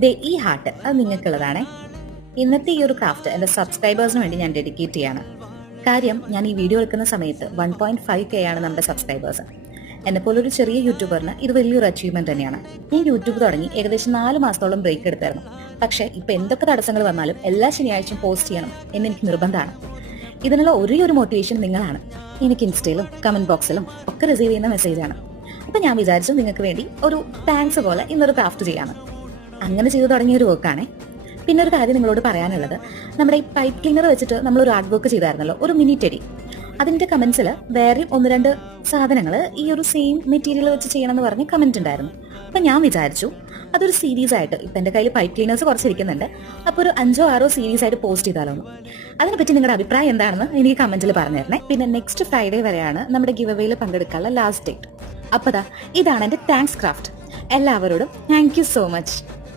ദേ ഈ ഹാർട്ട് അത് നിങ്ങൾക്കുള്ളതാണേ. ഇന്നത്തെ ഈ ഒരു ക്രാഫ്റ്റ് എൻ്റെ സബ്സ്ക്രൈബേഴ്സിന് വേണ്ടി ഞാൻ ഡെഡിക്കേറ്റ് ചെയ്യാണ്. കാര്യം ഞാൻ ഈ വീഡിയോ എടുക്കുന്ന സമയത്ത് 1.5K ആണ് നമ്മുടെ സബ്സ്ക്രൈബേഴ്സ്. എന്നെപ്പോലൊരു ചെറിയ യൂട്യൂബറിന് ഇത് വലിയൊരു അച്ചീവ്മെന്റ് തന്നെയാണ്. ഞാൻ യൂട്യൂബ് തുടങ്ങി ഏകദേശം 4 മാസത്തോളം ബ്രേക്ക് എടുത്തായിരുന്നു. പക്ഷേ ഇപ്പൊ എന്തൊക്കെ തടസ്സങ്ങൾ വന്നാലും എല്ലാ ശനിയാഴ്ചയും പോസ്റ്റ് ചെയ്യണം എന്നെനിക്ക് നിർബന്ധമാണ്. ഇതിനുള്ള ഒരേ ഒരു മോട്ടിവേഷൻ നിങ്ങളാണ്. എനിക്ക് ഇൻസ്റ്റയിലും കമന്റ് ബോക്സിലും ഒക്കെ റിസീവ് ചെയ്യുന്ന മെസ്സേജാണ്. അപ്പൊ ഞാൻ വിചാരിച്ചു നിങ്ങൾക്ക് വേണ്ടി ഒരു താങ്ക്സ് പോലെ ഇന്നൊരു ക്രാഫ്റ്റ് ചെയ്യാന്ന്. അങ്ങനെ ചെയ്തു തുടങ്ങിയ ഒരു വർക്കാണേ. പിന്നെ ഒരു കാര്യം നിങ്ങളോട് പറയാനുള്ളത്, നമ്മുടെ ഈ പൈപ്പ് ക്ലീനർ വെച്ചിട്ട് നമ്മൾ ഒരു ആർട്ട് വർക്ക് ചെയ്തായിരുന്നല്ലോ, ഒരു മിനി ടെഡി. അതിന്റെ കമന്റ്സിൽ വേറെയും 1-2 സാധനങ്ങൾ ഈ ഒരു സെയിം മെറ്റീരിയൽ വെച്ച് ചെയ്യണം എന്ന് പറഞ്ഞ് കമന്റ് ഉണ്ടായിരുന്നു. അപ്പൊ ഞാൻ വിചാരിച്ചു അതൊരു സീരീസ് ആയിട്ട്, ഇപ്പൊ എന്റെ കയ്യിൽ പൈപ്പ് ക്ലീനേഴ്സ് കുറച്ചിരിക്കുന്നുണ്ട്, അപ്പൊ ഒരു 5-6 സീരീസ് ആയിട്ട് പോസ്റ്റ് ചെയ്താലോ. അതിനെപ്പറ്റി നിങ്ങളുടെ അഭിപ്രായം എന്താണെന്ന് എനിക്ക് കമന്റിൽ പറഞ്ഞു തരണേ. പിന്നെ നെക്സ്റ്റ് ഫ്രൈഡേ വരെയാണ് നമ്മുടെ ഗിവ് അവേയിൽ പങ്കെടുക്കാനുള്ള ലാസ്റ്റ് ഡേറ്റ്. അപ്പതാ ഇതാണ് എന്റെ താങ്ക്സ് ക്രാഫ്റ്റ്. എല്ലാവരോടും താങ്ക് യു സോ മച്ച്.